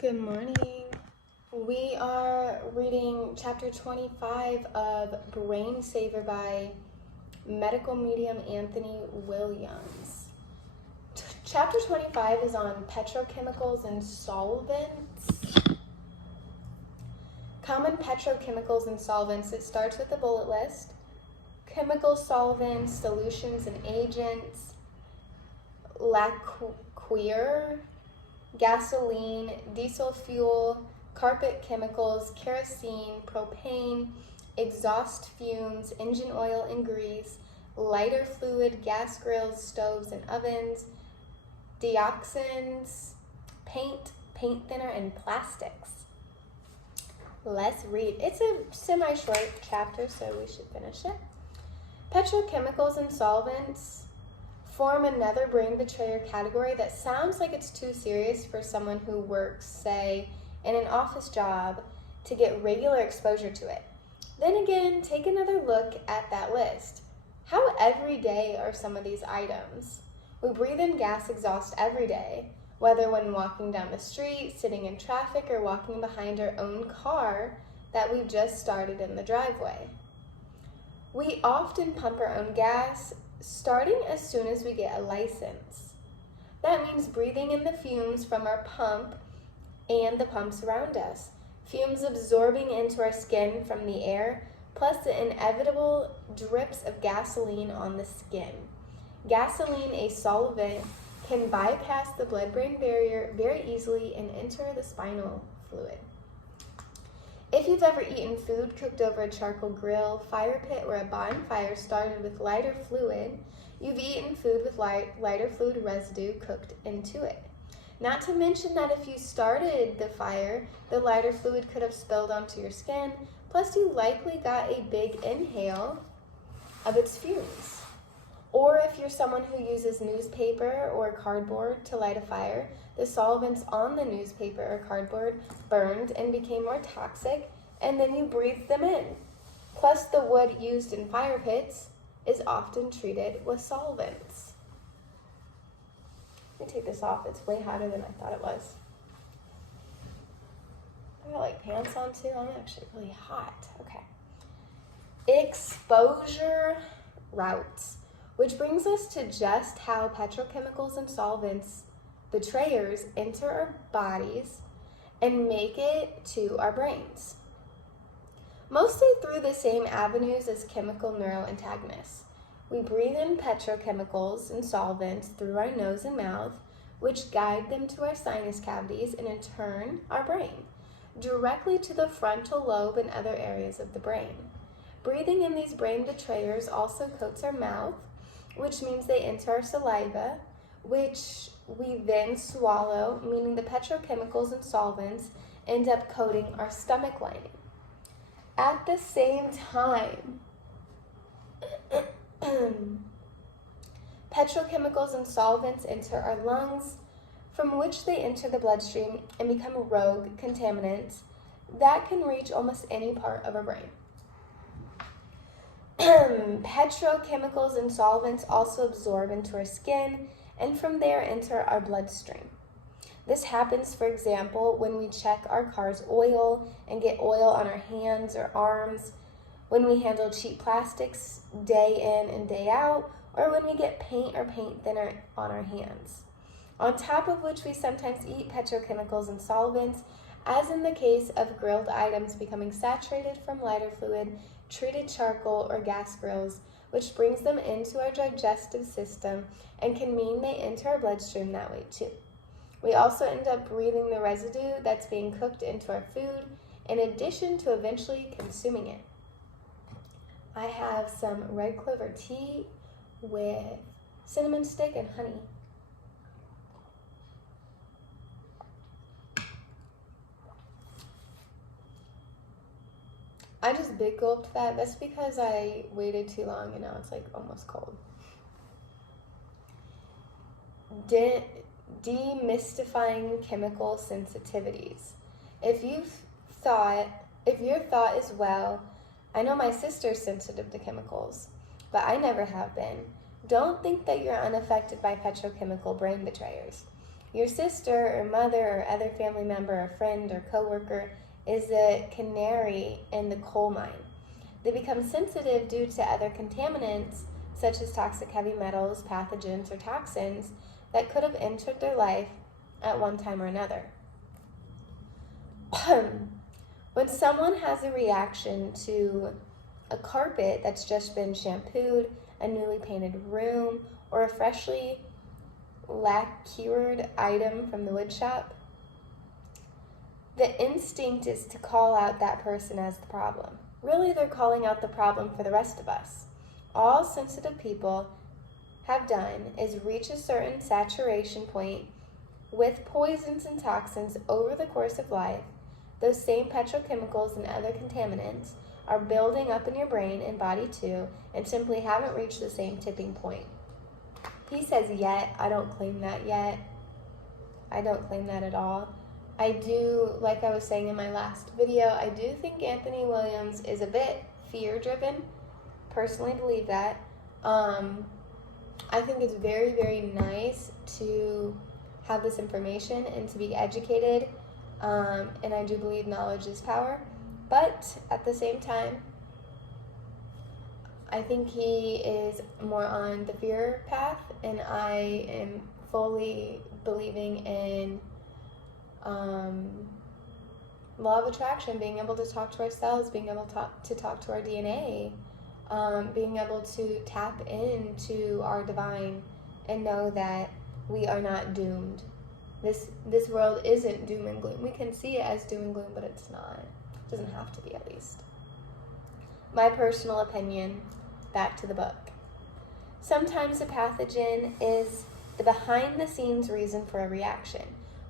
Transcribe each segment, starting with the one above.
Good morning. We are reading chapter 25 of Brain Saver by medical medium Anthony Williams. Chapter 25 is on petrochemicals and solvents. Common petrochemicals and solvents. It starts with a bullet list. Chemical solvents, solutions and agents, lacquer, gasoline, diesel fuel, carpet chemicals, kerosene, propane, exhaust fumes, engine oil and grease, lighter fluid, gas grills, stoves and ovens, dioxins, paint, paint thinner, and plastics. Let's read. It's a semi-short chapter, so we should finish it. Petrochemicals and solvents form another brain betrayer category that sounds like it's too serious for someone who works, say, in an office job to get regular exposure to it. Then again, take another look at that list. How everyday are some of these items? We breathe in gas exhaust every day, whether when walking down the street, sitting in traffic, or walking behind our own car that we've just started in the driveway. We often pump our own gas, starting as soon as we get a license. That means breathing in the fumes from our pump and the pumps around us. Fumes absorbing into our skin from the air, plus the inevitable drips of gasoline on the skin. Gasoline, a solvent, can bypass the blood-brain barrier very easily and enter the spinal fluid. If you've ever eaten food cooked over a charcoal grill, fire pit, or a bonfire started with lighter fluid, you've eaten food with lighter fluid residue cooked into it. Not to mention that if you started the fire, the lighter fluid could have spilled onto your skin, plus you likely got a big inhale of its fumes. Or if you're someone who uses newspaper or cardboard to light a fire, the solvents on the newspaper or cardboard burned and became more toxic, and then you breathed them in. Plus, the wood used in fire pits is often treated with solvents. Let me take this off. It's way hotter than I thought it was. I got like pants on too. I'm actually really hot. Okay. Exposure routes. Which brings us to just how petrochemicals and solvents, betrayers, enter our bodies and make it to our brains. Mostly through the same avenues as chemical neuroantagonists. We breathe in petrochemicals and solvents through our nose and mouth, which guide them to our sinus cavities and in turn our brain, directly to the frontal lobe and other areas of the brain. Breathing in these brain betrayers also coats our mouth, which means they enter our saliva, which we then swallow, meaning the petrochemicals and solvents end up coating our stomach lining. At the same time, petrochemicals and solvents enter our lungs, from which they enter the bloodstream and become rogue contaminants that can reach almost any part of our brain. Petrochemicals and solvents also absorb into our skin and from there enter our bloodstream. This happens, for example, when we check our car's oil and get oil on our hands or arms, when we handle cheap plastics day in and day out, or when we get paint or paint thinner on our hands. On top of which we sometimes eat petrochemicals and solvents, as in the case of grilled items becoming saturated from lighter fluid, treated charcoal, or gas grills, which brings them into our digestive system and can mean they enter our bloodstream that way too. We also end up breathing the residue that's being cooked into our food, in addition to eventually consuming it. I have some red clover tea with cinnamon stick and honey. I just big gulped that. That's because I waited too long and now it's like almost cold. Demystifying chemical sensitivities. If your thought is, well, I know my sister's sensitive to chemicals, but I never have been, don't think that you're unaffected by petrochemical brain betrayers. Your sister or mother or other family member or friend or coworker is a canary in the coal mine. They become sensitive due to other contaminants, such as toxic heavy metals, pathogens, or toxins that could have entered their life at one time or another. When someone has a reaction to a carpet that's just been shampooed, a newly painted room, or a freshly lacquered item from the wood shop, the instinct is to call out that person as the problem. Really, they're calling out the problem for the rest of us. All sensitive people have done is reach a certain saturation point with poisons and toxins over the course of life. Those same petrochemicals and other contaminants are building up in your brain and body too, and simply haven't reached the same tipping point. He says yet. I don't claim that yet. I don't claim that at all. I do, like I was saying in my last video, I do think Anthony Williams is a bit fear-driven. Personally believe that. I think it's very, very nice to have this information and to be educated. And I do believe knowledge is power. But at the same time, I think he is more on the fear path, and I am fully believing in law of attraction, being able to talk to ourselves, being able to talk to our DNA, being able to tap into our divine and know that we are not doomed. This world isn't doom and gloom. We can see it as doom and gloom, but it's not. It doesn't have to be, at least. My personal opinion, back to the book. Sometimes a pathogen is the behind-the-scenes reason for a reaction.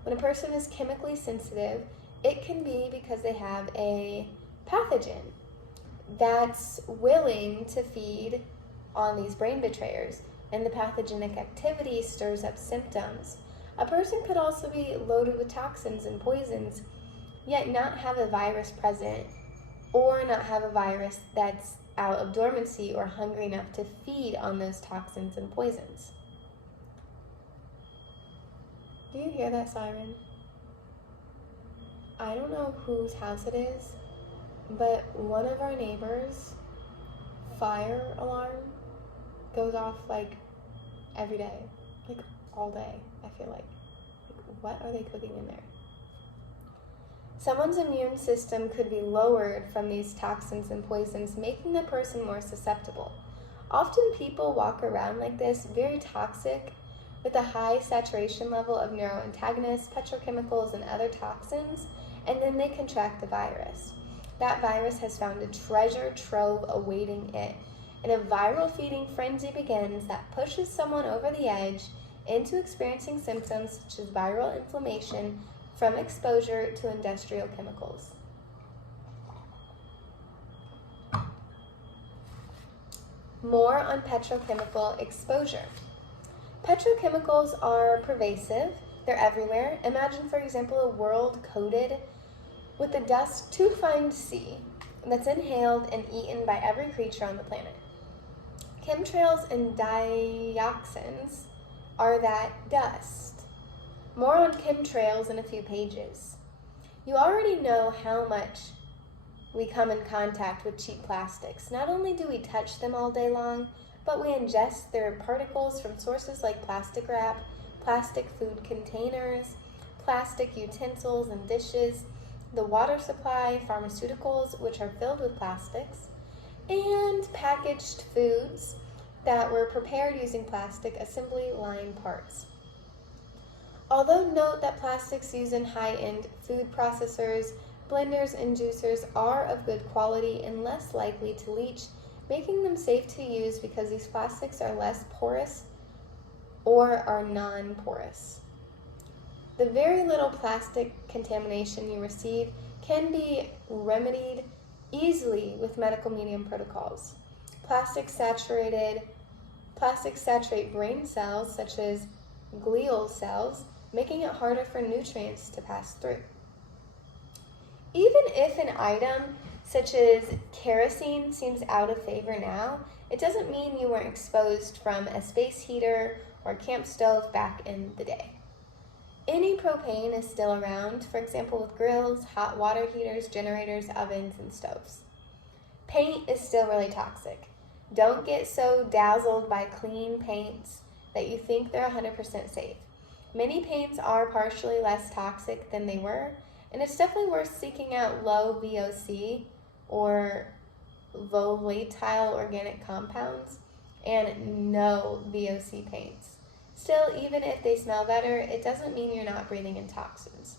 When a person is chemically sensitive, it can be because they have a pathogen that's willing to feed on these brain betrayers, and the pathogenic activity stirs up symptoms. A person could also be loaded with toxins and poisons, yet not have a virus present, or not have a virus that's out of dormancy or hungry enough to feed on those toxins and poisons. Do you hear that siren? I don't know whose house it is, but one of our neighbors' fire alarm goes off like every day, like all day, I feel like. What are they cooking in there? Someone's immune system could be lowered from these toxins and poisons, making the person more susceptible. Often people walk around like this, very toxic, with a high saturation level of neuroantagonists, petrochemicals, and other toxins, and then they contract the virus. That virus has found a treasure trove awaiting it, and a viral feeding frenzy begins that pushes someone over the edge into experiencing symptoms such as viral inflammation from exposure to industrial chemicals. More on petrochemical exposure. Petrochemicals are pervasive. They're everywhere. Imagine, for example, a world coated with the dust too fine to see that's inhaled and eaten by every creature on the planet. Chemtrails and dioxins are that dust. More on chemtrails in a few pages. You already know how much we come in contact with cheap plastics. Not only do we touch them all day long, but we ingest their particles from sources like plastic wrap, plastic food containers, plastic utensils and dishes, the water supply, pharmaceuticals, which are filled with plastics, and packaged foods that were prepared using plastic assembly line parts. Although note that plastics used in high-end food processors, blenders, and juicers are of good quality and less likely to leach, making them safe to use because these plastics are less porous or are non-porous. The very little plastic contamination you receive can be remedied easily with medical medium protocols. Plastics saturate brain cells such as glial cells, making it harder for nutrients to pass through. Even if an item such as kerosene seems out of favor now, it doesn't mean you weren't exposed from a space heater or camp stove back in the day. Any propane is still around, for example with grills, hot water heaters, generators, ovens, and stoves. Paint is still really toxic. Don't get so dazzled by clean paints that you think they're 100% safe. Many paints are partially less toxic than they were, and it's definitely worth seeking out low VOC or volatile organic compounds and no VOC paints. Still, even if they smell better, it doesn't mean you're not breathing in toxins.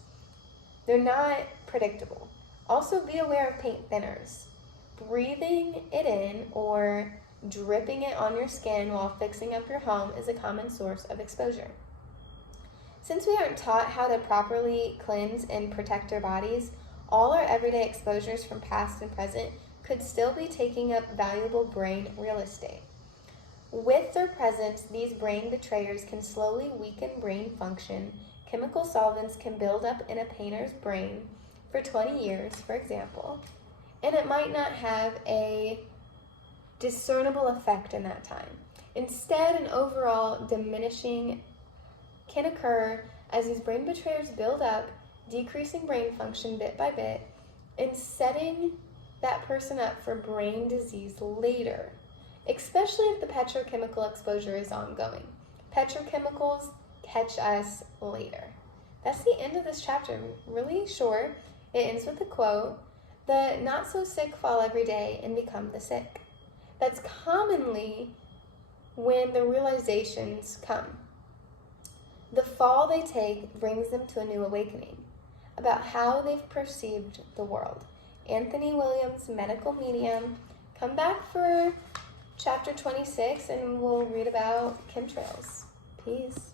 They're not predictable. Also, be aware of paint thinners. Breathing it in or dripping it on your skin while fixing up your home is a common source of exposure. Since we aren't taught how to properly cleanse and protect our bodies, all our everyday exposures from past and present could still be taking up valuable brain real estate. With their presence, these brain betrayers can slowly weaken brain function. Chemical solvents can build up in a painter's brain for 20 years, for example, and it might not have a discernible effect in that time. Instead, an overall diminishing can occur as these brain betrayers build up, decreasing brain function bit by bit, and setting that person up for brain disease later, especially if the petrochemical exposure is ongoing. Petrochemicals catch us later. That's the end of this chapter. Really short. It ends with a quote: "The not so sick fall every day and become the sick." That's commonly when the realizations come. The fall they take brings them to a new awakening about how they've perceived the world. Anthony Williams, medical medium. Come back for chapter 26 and we'll read about chemtrails. Peace.